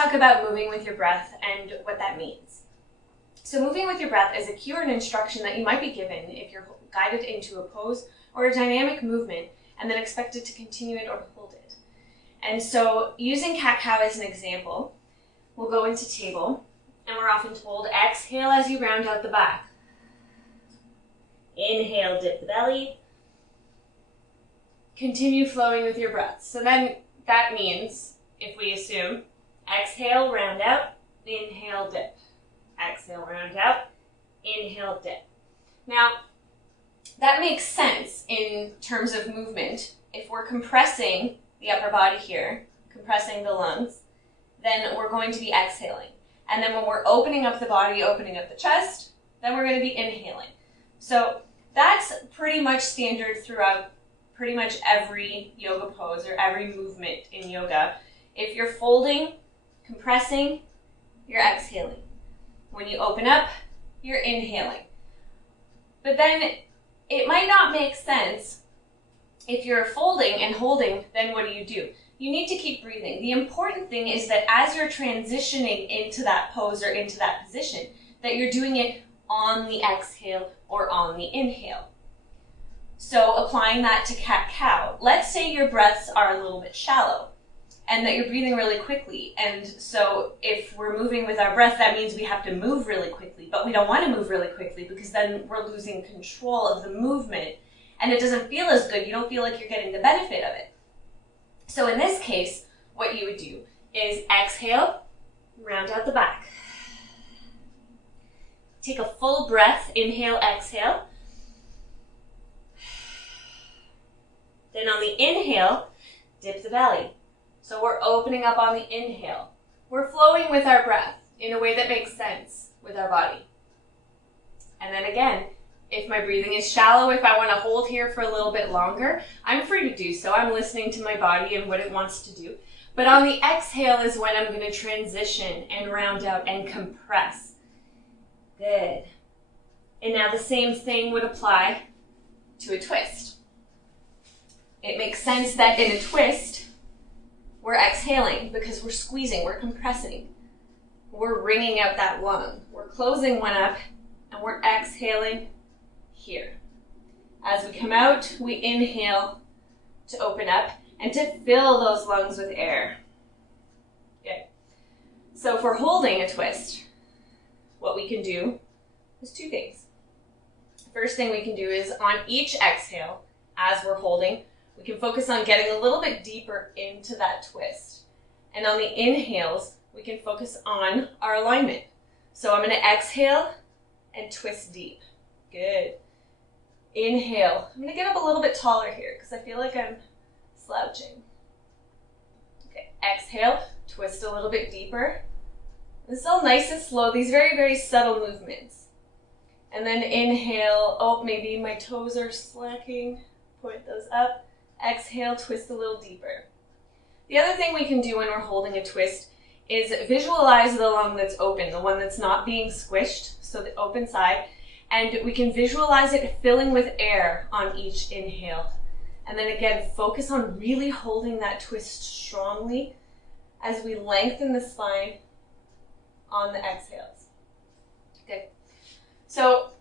talk about moving with your breath and what that means. So moving with your breath is a cue or an instruction that you might be given if you're guided into a pose or a dynamic movement and then expected to continue it or hold it. And so using cat-cow as an example, we'll go into table and we're often told exhale as you round out the back. Inhale, dip the belly. Continue flowing with your breath. So then that means, if we assume, exhale, round out, inhale, dip. Exhale, round out, inhale, dip. Now, that makes sense in terms of movement. If we're compressing the upper body here, compressing the lungs, then we're going to be exhaling. And then when we're opening up the body, opening up the chest, then we're going to be inhaling. So that's pretty much standard throughout pretty much every yoga pose or every movement in yoga. If you're folding, compressing, you're exhaling. When you open up, you're inhaling. But then it might not make sense. If you're folding and holding, then what do? You need to keep breathing. The important thing is that as you're transitioning into that pose or into that position, that you're doing it on the exhale or on the inhale. So applying that to cat-cow, let's say your breaths are a little bit shallow and that you're breathing really quickly. And so if we're moving with our breath, that means we have to move really quickly, but we don't want to move really quickly because then we're losing control of the movement and it doesn't feel as good. You don't feel like you're getting the benefit of it. So in this case, what you would do is exhale, round out the back. Take a full breath, inhale, exhale. Then on the inhale, dip the belly. So we're opening up on the inhale. We're flowing with our breath in a way that makes sense with our body. And then again, if my breathing is shallow, if I want to hold here for a little bit longer, I'm free to do so. I'm listening to my body and what it wants to do. But on the exhale is when I'm going to transition and round out and compress. Good. And now the same thing would apply to a twist. It makes sense that in a twist, we're exhaling because we're squeezing, we're compressing. We're wringing out that lung. We're closing one up and we're exhaling here. As we come out, we inhale to open up and to fill those lungs with air. Good. So if we're holding a twist, what we can do is two things. The first thing we can do is on each exhale, as we're holding, we can focus on getting a little bit deeper into that twist. And on the inhales, we can focus on our alignment. So I'm going to exhale and twist deep. Good. Inhale. I'm going to get up a little bit taller here because I feel like I'm slouching. Okay. Exhale, twist a little bit deeper. This is all nice and slow. These very, very subtle movements. And then inhale. Oh, maybe my toes are slacking. Point those up. Exhale, twist a little deeper. The other thing we can do when we're holding a twist is visualize the lung that's open, the one that's not being squished, so the open side, and we can visualize it filling with air on each inhale. And then again, focus on really holding that twist strongly as we lengthen the spine on the exhales. Okay. So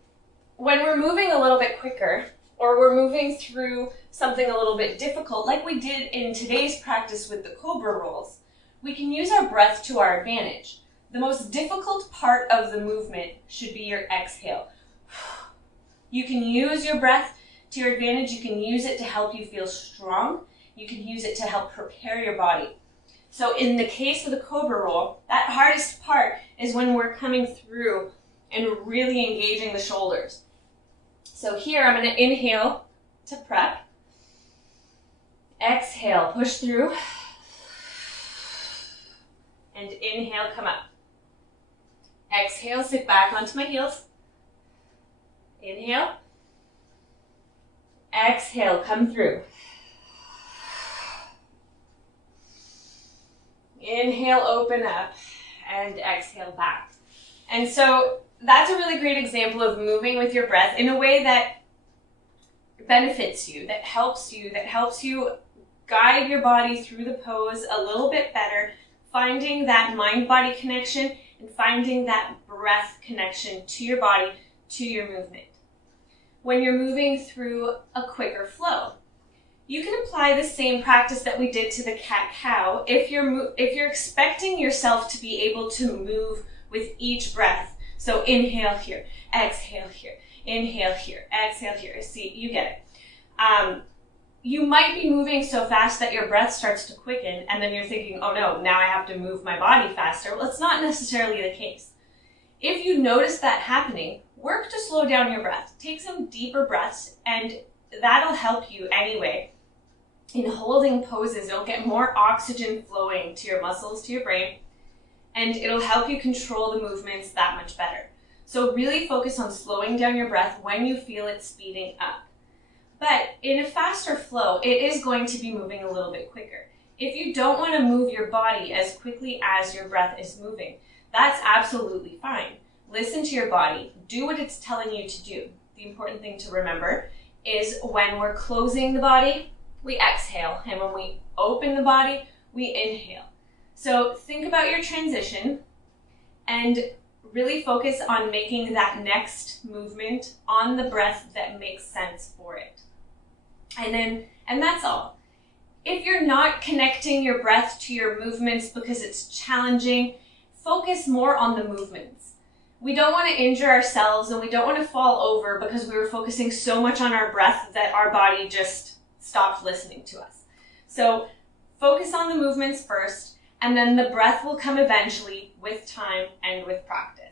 when we're moving a little bit quicker, or we're moving through something a little bit difficult, like we did in today's practice with the cobra rolls, we can use our breath to our advantage. The most difficult part of the movement should be your exhale. You can use your breath to your advantage. You can use it to help you feel strong. You can use it to help prepare your body. So in the case of the cobra roll, that hardest part is when we're coming through and really engaging the shoulders. So here I'm going to inhale to prep. Exhale, push through. And inhale, come up. Exhale, sit back onto my heels. Inhale. Exhale, come through. Inhale, open up, and exhale back. And so that's a really great example of moving with your breath in a way that benefits you, that helps you guide your body through the pose a little bit better, finding that mind-body connection and finding that breath connection to your body, to your movement. When you're moving through a quicker flow, you can apply the same practice that we did to the cat-cow if you're expecting yourself to be able to move with each breath. So inhale here, exhale here, inhale here, exhale here. See, you get it. You might be moving so fast that your breath starts to quicken, and then you're thinking, oh no, now I have to move my body faster. Well, it's not necessarily the case. If you notice that happening, work to slow down your breath. Take some deeper breaths, and that'll help you anyway. In holding poses, it'll get more oxygen flowing to your muscles, to your brain, and it'll help you control the movements that much better. So really focus on slowing down your breath when you feel it speeding up. But in a faster flow, it is going to be moving a little bit quicker. If you don't want to move your body as quickly as your breath is moving, that's absolutely fine. Listen to your body. Do what it's telling you to do. The important thing to remember is when we're closing the body, we exhale, and when we open the body, we inhale. So think about your transition and really focus on making that next movement on the breath that makes sense for it. And that's all. If you're not connecting your breath to your movements because it's challenging, focus more on the movements. We don't want to injure ourselves, and we don't want to fall over because we were focusing so much on our breath that our body just stopped listening to us. So focus on the movements first, and then the breath will come eventually with time and with practice.